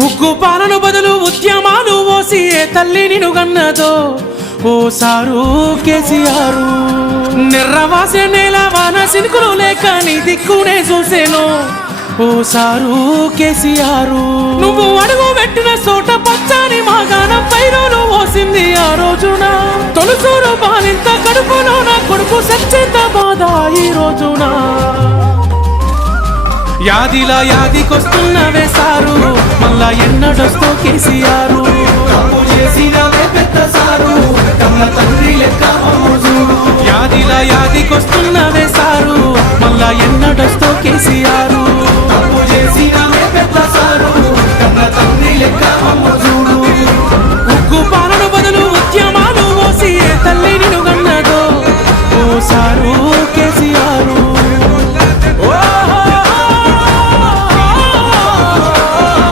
ఉగ్గు పాలను బదులు ఉద్యమాలు ఓసి ఏ తల్లి నిన్ను గన్నదో ఓ సారు కేసీఆర్. నిర్రవాసే నేల వాన సినుకులు లేక నీ దిక్కునే చూసేను ఓ సారు కేసీఆర్. నువ్వు అడుగు పెట్టిన చోట పచ్చని మాగాన పైరులు ఓసింది ఆ రోజున. తొలుసూరు బాలింత కడుపులో నా కొడుకు సచ్చేత బాధ ఈ రోజున. యాదిలా యాదికొస్తున్నవే సారు మళ్ళా ఎన్నడొస్తో కేసీఆర్. యాదిలా యాదికొస్తున్నవే సారు మళ్ళా ఎన్నడొస్తో కేసీఆర్.